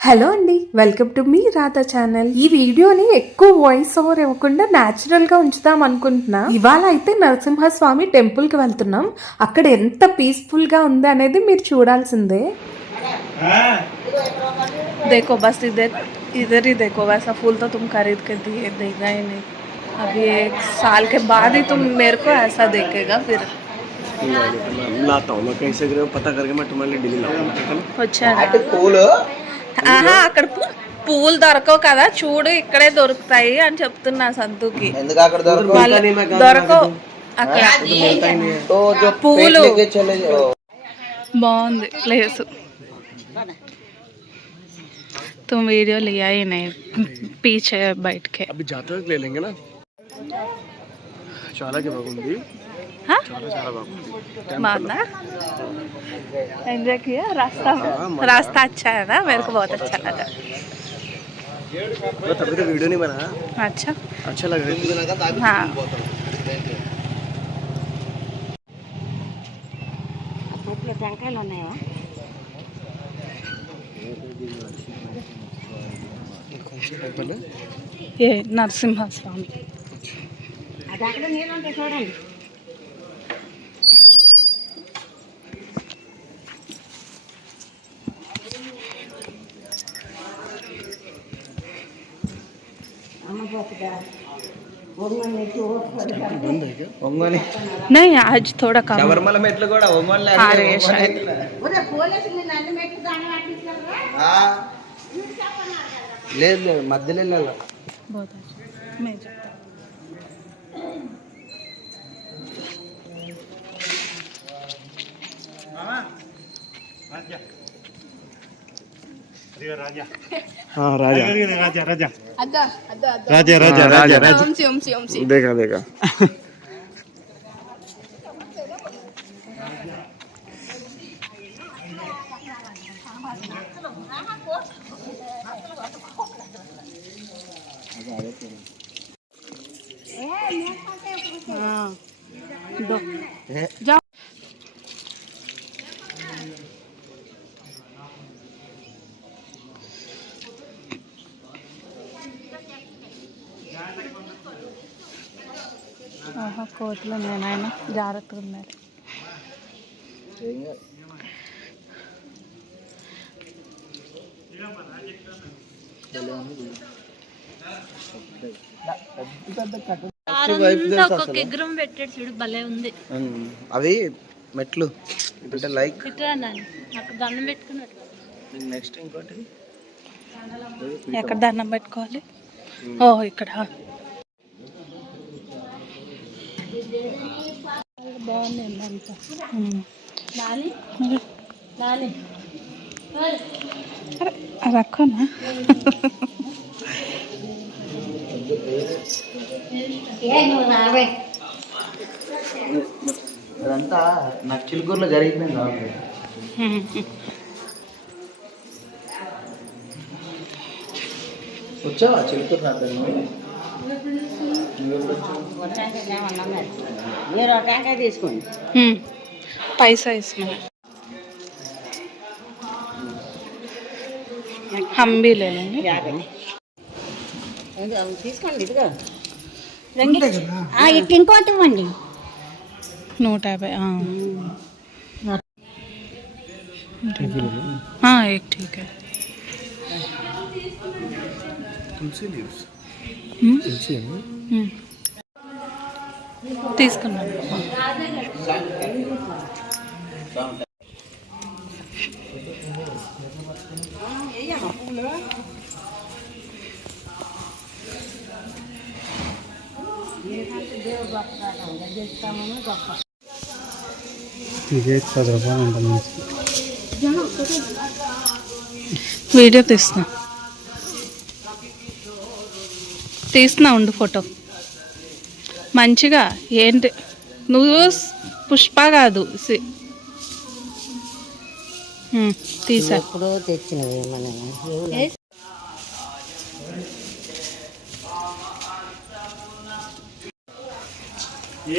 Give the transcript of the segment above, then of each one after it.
Hello అండి, welcome to me Radha channel. ఈ వీడియోని ఎక్కువ వాయిస్ ఓవర్ ఇవ్వకుండా న్యాచురల్ గా ఉంచుదాం అనుకుంటున్నా. ఇవాళ అయితే నరసింహస్వామి టెంపుల్ కి వెళ్తున్నాం. అక్కడ ఎంత పీస్ఫుల్ గా ఉంది అనేది మీరు చూడాల్సిందే. देखो बस इधर इधर ही देखो, वैसा फूल तो तुम खरीद के देगा ही नहीं. अभी 1 साल के बाद ही तुम मेरे को ऐसा देखेगा. फिर लाता हूँ मैं कहीं से पता करके मैं तुम्हारे लिए डेली लाऊंगा. వచ్చాడా? ఆహా, అక్కడ పూలు దొరకవు కదా, చూడు ఇక్కడే దొరుకుతాయి అని చెప్తున్నా సంతుకి. దొరకవు అక్కడ పూలు. బాగుంది ప్లేస్. तुम वीडियो लिया ही नहीं, पीछे बैठ के. अभी जाते हुए ले लेंगे ना. చాలా బాగుంది. हाँ, చాలా బాగుంది. बात एंजॉय किया. रास्ता अच्छा है ना, मेरे को बहुत अच्छा लगा. तो तभी तो वीडियो नहीं बना. अच्छा लग रहा है. हाँ. టెంకాయలు ఉన్నాయా? ఏ నరసింహస్వామి. అది అక్కడ నీళ్ళు ఉంటాయి చూడండి. नहीं, आज थोड़ा कम. శబరిమల మెట్లు కూడా ఒంగోలు లేదు లేదు మధ్యలో వెళ్ళాలి. बहुत अच्छा. मैं राजा देखा जाओ. కోతులు ఉన్నాయి నాయన, జాగ్రత్తగా ఉన్నారు. ఎగ్రం పెట్టాడు చూడు, భలే ఉంది. అవి మెట్లు అంటే లైక్ నాకు దండం పెట్టుకున్నాడు. నెక్స్ట్ ఇంకోటి ఎక్కడ దండం పెట్టుకోవాలి? ఓ ఇక్కడ బాగుంది అంతా. అది అక్కనా? అదంతా నాకు చిలుకూరులో జరిగిపోయింది. వచ్చావా చిలుకూరు నా మీరు టెంకాయ తీసుకోండి. पैसा इसमें हम भी ले लेंगे. తీసుకోండి. ఇదిగో ఇటు ఇంకోటి ఇవ్వండి. 150. हाँ एक ठीक है. తీసుకున్నాను. వీడియో తీస్తున్నా ఉండు ఫోటో మంచిగా. ఏంటి నువ్వు పుష్ప కాదు తీసా. తెచ్చినవి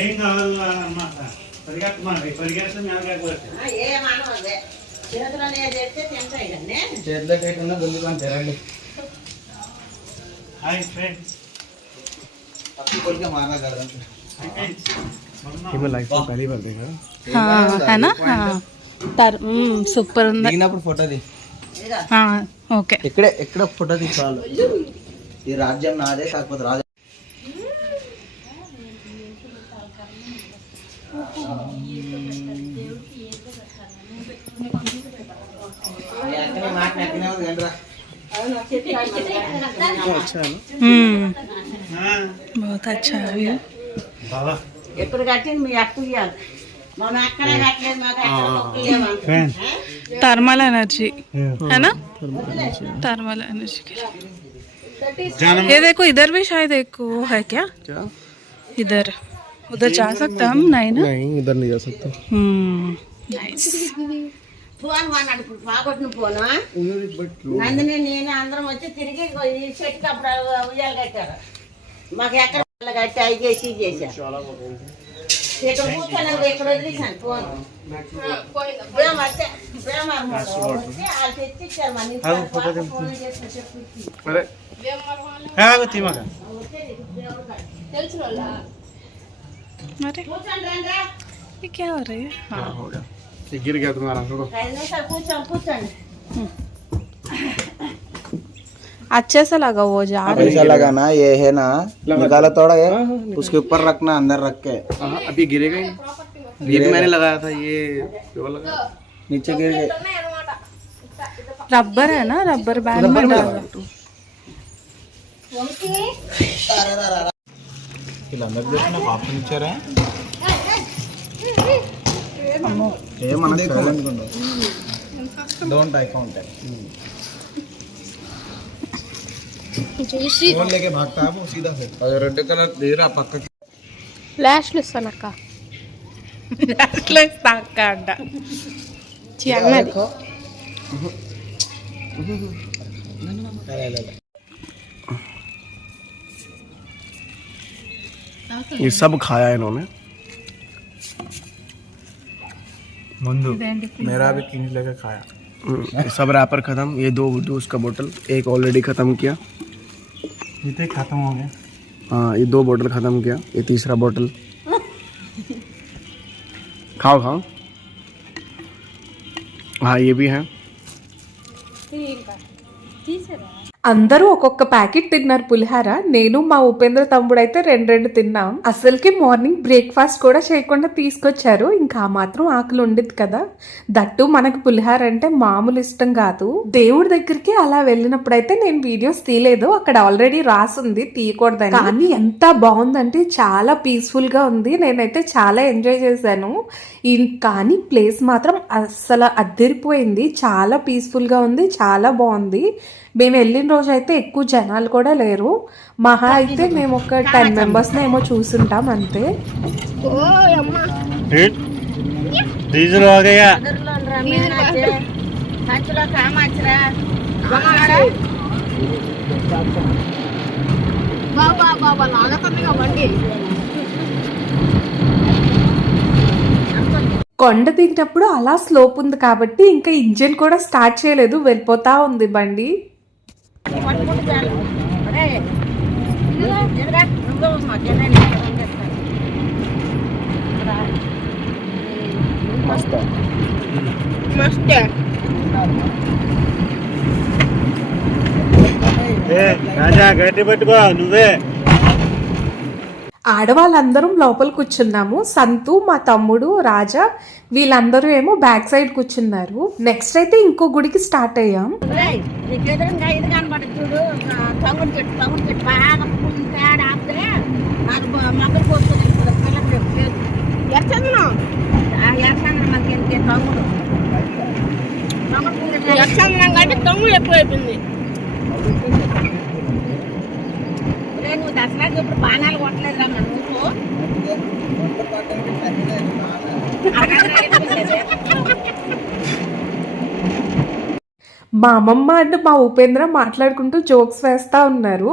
ఏం కావాలి అన్నమాట. పరిగెత్తమని పరిగెత్తడం చేతిలో పెట్టిన గుంజి పంచారండి मारना कर रहा ये मैं लाइफ में पहली बार देखा है ना సూపర్ ఉంది దిగినప్పుడు ఫోటో తీ ఓకే ఎక్కడ ఫోటో తీ చాలు ఈ రాజ్యం నాదే కాకపోతే రాజు अच्छा है बहुत अच्छा है ఎప్పుడు కట్టింది మీ అక్క ఇయ్యాలి మా అక్కడే కట్టలేదు మాకు थर्मल एनर्जी है ना थर्मल एनर्जी के ये देखो इधर भी शायद एक वो है क्या इधर उधर जा सकते हम नहीं ना नहीं इधर नहीं जा सकते नाइस ఫోన్ వాడినాడు ఇప్పుడు బాగొట్టిన ఫోను నందిని నేను అందరం వచ్చి తిరిగి ఈ చెట్టుకి అప్పుడు ఉయ్యాలు కట్టారు మాకు ఎక్కడ కట్టి అవి చేసి చేశారు ఇక్కడ కూర్చొని ఇక్కడ వదిలేసాను ఫోన్ వాళ్ళు తెచ్చి ఇచ్చారు మన ఫోన్ చేసిన చెప్పి अरे अरे కూర్చోండి రండి ये क्या हो रहा है हाँ हो गया ये गिर गया तुम्हारा छोड़ो 5 నిమిషాలు కూర్చోండి अच्छे से लगा वो जार ऐसा लगाना ये है ना निकाला थोड़ा ये उसके ऊपर रखना अंदर रख के अभी गिरेगा ही ये भी मैंने लगाया था ये वो लगा नीचे गिर गए रबर है ना रबर बैंड में डालो వీళ్ళందరూ చేసిన పాపం ఇచ్చారా ఏమన్నా డోంట్ ఐ కౌంట్ फोन लेके भागता है वो सीधा से और रेड कलर दे रहा पक्का ఫ్లాష్లు ఇస్తానక్క ఫ్లాష్లు ఇస్తా అక్క అంట అన్నది ये सब खाया इन्होंने मुंडू मेरा भी किंग्स लेके खाया ये सब रैपर खत्म ये 2 जूस का बोतल एक ऑलरेडी खत्म किया ये खत्म हो गया हाँ ये 2 बोतल खत्म किया ये तीसरा बोतल खाओ खाओ हाँ ये भी है అందరూ ఒక్కొక్క ప్యాకెట్ తిన్నారు పులిహార నేను మా ఉపేంద్ర తమ్ముడు అయితే 2 తిన్నాం అసలుకి మార్నింగ్ బ్రేక్ఫాస్ట్ కూడా చేయకుండా తీసుకొచ్చారు ఇంకా ఆ మాత్రం ఆకలి ఉండేది కదా దట్టు మనకు పులిహార అంటే మామూలు ఇష్టం కాదు దేవుడి దగ్గరికి అలా వెళ్ళినప్పుడైతే నేను వీడియోస్ తీయలేదు అక్కడ ఆల్రెడీ రాసుంది తీయకూడదని కానీ ఎంత బాగుందంటే చాలా పీస్ఫుల్ గా ఉంది నేనైతే చాలా ఎంజాయ్ చేశాను కానీ ప్లేస్ మాత్రం అస్సలు అద్దరిపోయింది చాలా పీస్ఫుల్ గా ఉంది చాలా బాగుంది మేము వెళ్ళిన రోజు అయితే ఎక్కువ జనాలు కూడా లేరు మహా అయితే మేము ఒక 10 మెంబర్స్ ఏమో చూసుంటాం అంతే కొండ దిగినప్పుడు అలా స్లోప్ ఉంది కాబట్టి ఇంకా ఇంజిన్ కూడా స్టార్ట్ చేయలేదు వెళ్ళిపోతా ఉంది బండి ఆడవాళ్ళందరం లోపల కూర్చున్నాము సంతు మా తమ్ముడు రాజా వీళ్ళందరూ ఏమో బ్యాక్ సైడ్ కూర్చున్నారు నెక్స్ట్ అయితే ఇంకో గుడికి స్టార్ట్ అయ్యాం నీకు ఎదురుగా ఇది కనబడదు చూడు తగుడు చెట్టు బాగా తేడా ఆపితే నాకు మొక్కలు పోతుంది ఇప్పుడు పిల్లలు ఎచ్చందనం మనకి ఇంకే తమ్ముడు ఎచ్చందనం కంటే తమ్ముడు ఎక్కువ అయిపోయింది నువ్వు దసరాకి ఇప్పుడు బాణాలు కొట్టలేదురా మన ఊరు మా అమ్మమ్మ అండ్ మా ఉపేంద్ర మాట్లాడుకుంటూ జోక్స్ వేస్తా ఉన్నారు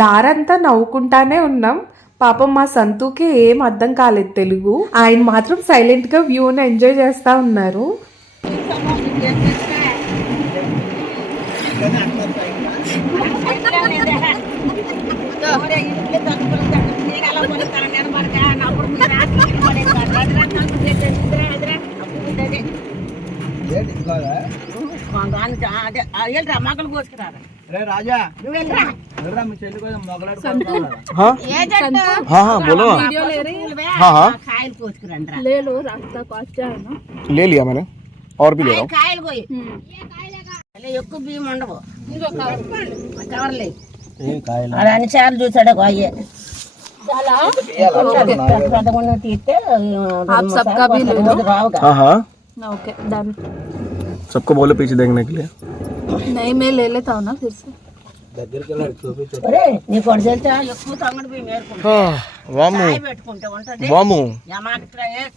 దారంతా నవ్వుకుంటానే ఉన్నాం పాపం మా సంతుకి ఏం అర్థం కాలేదు తెలుగు ఆయన మాత్రం సైలెంట్ గా వ్యూని ఎంజాయ్ చేస్తా ఉన్నారు మొక్కలు కోసుకురారా రాజా నువ్వు వెళ్ళరా మీ చెల్లి కోసం మొగలాడు बोलो కాయలు కోసుకురండి ले लिया मैंने और भी ले रहा हूँ కాయలు పోయి ఎక్కువ బియ్యం ఉండవు కవర్లే అది అన్ని సార్లు చూసాడు అయ్యే తీస్తే రావుగా हाँ हाँ ఓకే డన్ सबको बोलो पीछे देखने के लिए नहीं मैं ले लेता हूँ ना फिर से ఒరే నీకు ఒకటి తెలుసా ఎక్కువ తంగడి బియ్యం ఏరుకుంటా वामू పెట్టుకుంటే ఉంటది वामू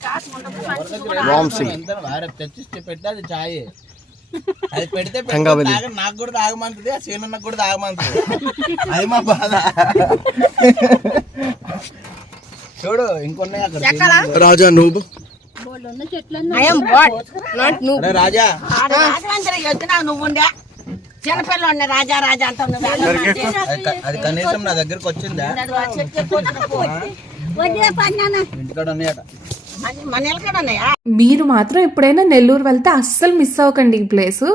కాసు ఉండదు మనిషి కూడా वाम सिंह తెచ్చిస్తే పెడితే అది చాయ్ అది పెడితే తంగాబలి. నాకు కూడా తాగమంటుంది ఆ సీనన్నకు కూడా తాగమంటుంది అది మా బాధ చూడు ఇంకొన్నాయి అక్కడ राजा नूब అరే రాజా రాజమండ్రి ఎద్దునా నువ్వు ఉండే చిన్నపిల్ల ఉండే రాజా రాజా అంటావు నువ్వు అది కనీసం నా దగ్గరకు వచ్చిందా ఇంటికాడ ఉన్నాయట మన ఎలకడ ఉన్నాయా మీరు మాత్రం ఎప్పుడైనా నెల్లూరు వెళ్తే అస్సలు మిస్ అవ్వకండి ఈ ప్లేస్.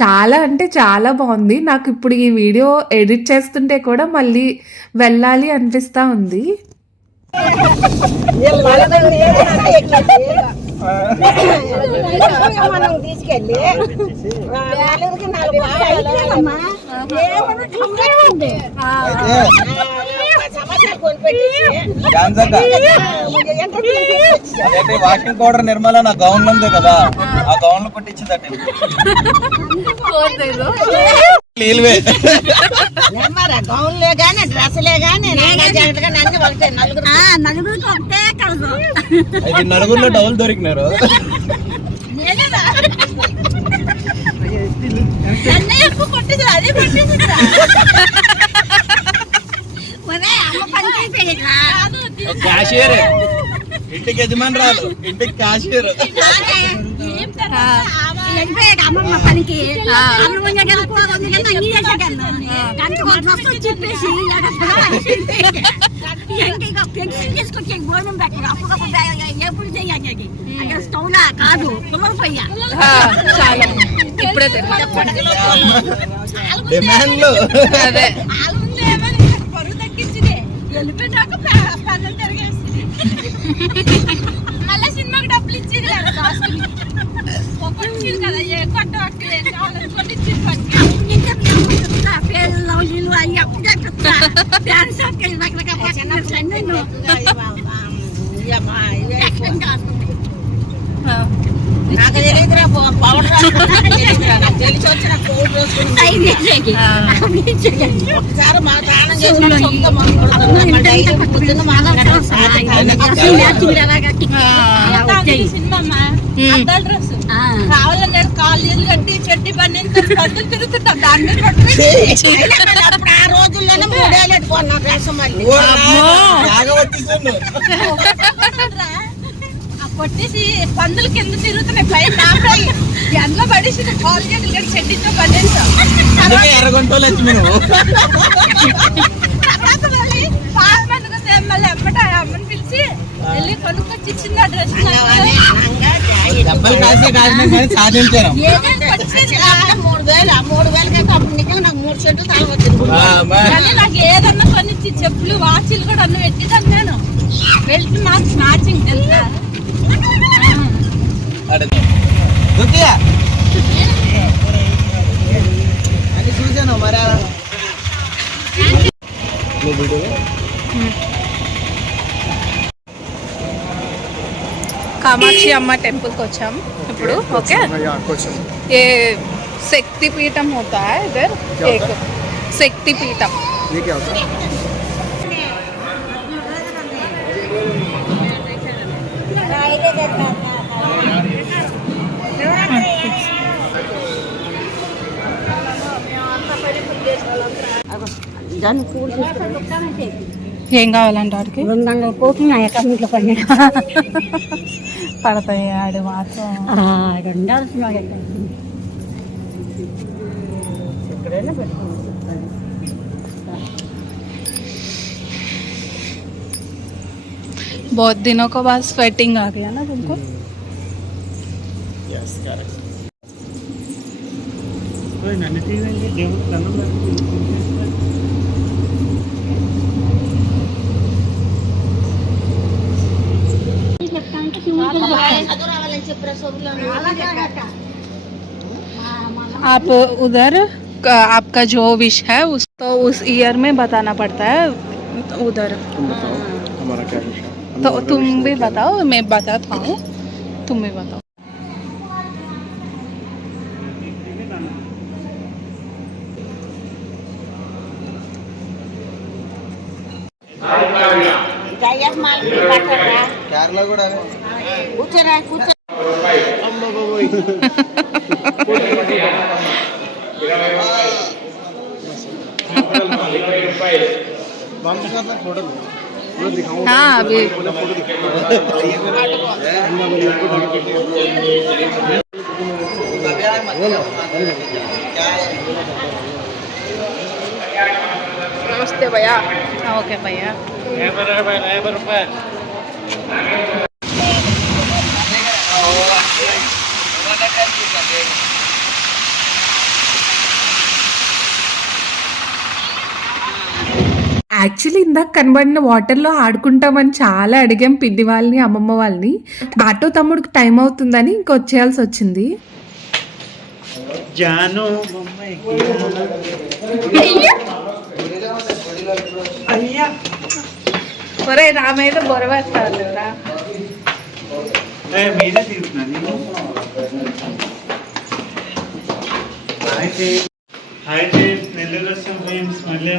చాలా అంటే చాలా బాగుంది. నాకు ఇప్పుడు ఈ వీడియో ఎడిట్ చేస్తుంటే కూడా మళ్ళీ వెళ్ళాలి అనిపిస్తా ఉంది. మనం తీసుకెళ్ళి నలుగురికి 4 సమస్యలు కొనిపెట్టి వాషింగ్ పౌడర్ నిర్మల నా గౌన్ ఉంది కదా ఆ గౌన్ లో పట్టించిందట గౌన్లే గానీ డ్రెస్లే గానీ జాకెట్ గానీ అన్ని ఒకటే నలుగురికి ఒకటే కలదు అయితే నలుగురిలో డౌల్ దొరికినారు ఎక్కువ పట్టింది అదే పట్టింది అమ్మ పని క్యాషియర్ ఇంటికి యజమానురాలు ఇంటికి క్యాషియర్ అమ్మమ్మ పనికి తీసుకొచ్చి భోజనం పెట్టారు అప్పుడు ఎప్పుడు చెయ్యాలి స్టవ్ కాదు పుల్లలు పోయా ఇప్పుడే డిమాండ్లు అదే పరుగు తగ్గించింది వెళ్ళిపోయినాక పనులు తిరిగేస్తుంది మళ్ళీ సినిమాకి డబ్బులు ఇచ్చింది కదా ఏ కొట్ట నాకు తెలియదురా పౌడర్ నాకు తెలిసి వచ్చిన ఒకసారి మా స్నానం చేసుకుని సొంత కావాలని కాలేజీలు కట్టి చెడ్డి బండి పద్ధతులు తిరుగుతుంటాం దాని మీద ఆ రోజుల్లోనే 3 ఏళ్ళు పెట్టుకున్నాం రేసం మళ్ళీ కొట్టేసి పందులు కింద తిరుగుతున్నాయి పైన నాపరాయి ఎండలో పడేసి కాల్ చేతులు కట్టి చెడ్డితో పడేసాం ఎర్రగొంటోళ్ళు వచ్చి మేము తర్వాత మళ్ళీ పాలు పట్టుకొస్తే మళ్ళీ ఎమ్మట అమ్మని పిలిచి వెళ్ళి కొనుక్కొచ్చి ఇచ్చింది ఆ డ్రెస్ డబ్బులు కాసే కాదు కానీ సాధించాను 3,000 కంటే అప్పుడు నిజంగా నాకు 3 షర్ట్లు తల వచ్చింది నాకు ఏదన్నా కొనిచ్చి చెప్పులు వాచీలు కూడా అన్న పెట్టిదాన్ని నేను వెళ్తే నాకు మ్యాచింగ్ తెలుసా అది చూసాను మరి కామాక్షి అమ్మ టెంపుల్ को వచ్చాం ఇప్పుడు ఓకే ये शक्ति पीठम होता है इधर एक शक्ति पीठम ये क्या होता है దాన్ని కూల్ ఏం కావాలంటే వాడికి 200 కోట్లు నా అకౌంట్లో పడినాయి. పడతాయి ఆడు మాత్రం. ఉండాల్సిన ఎక్కడైనా పెట్టుకుంటాం. बहुत दिनों के बाद स्वेटिंग आ गया ना तुमको. यस करेक्ट చదువు రావాలని చెప్పిన సోబులో आप उधर आपका जो विश है उस तो उस ईयर में बताना पड़ता है उधर. तुम बताओ हमारा क्या विषय है तो तुम भी बताओ, मैं बताता हूँ, तुम भी बताओ. కేరళ కూడా అవే. కూర్చోరా కూర్చో. हाँ अभी नमस्ते भैया. ओके भैया. యాక్చువల్లీ ఇందాక కనబడిన వాటర్లో ఆడుకుంటామని చాలా అడిగాం పిన్ని వాళ్ళని అమ్మమ్మ వాళ్ళని. ఆటో తమ్ముడికి టైం అవుతుందని ఇంక వచ్చేయాల్సి వచ్చింది. जानो ఒరే నా మీద బొరవేస్తారు రా. మీరే తీసుకున్నాను అయితే నెల్లూరు వస్తాం ఫ్రెండ్స్ మళ్ళీ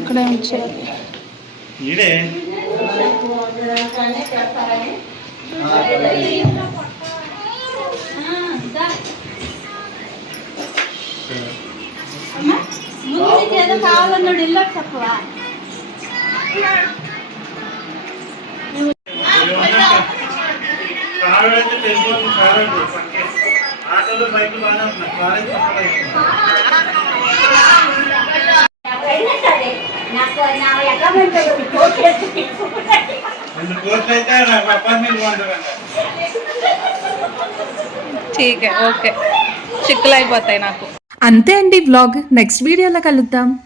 ఇక్కడ ఏం చేయాలి? ఈడే ఏదో కావాలన్నాడు ఇల్లు చెప్పవా? కావాలంటే టెలిఫోన్ కావాలండి ఆటోలో బైక్ బాగానే ఉంటున్నారు కోట్లు అయితే అపార్ట్మెంట్ బాగుంటుందండి. ठीक है ओके. చిక్కులు అయిపోతాయి నాకు. అంతే అండి వ్లాగ్. నెక్స్ట్ వీడియోలో కలుద్దాం.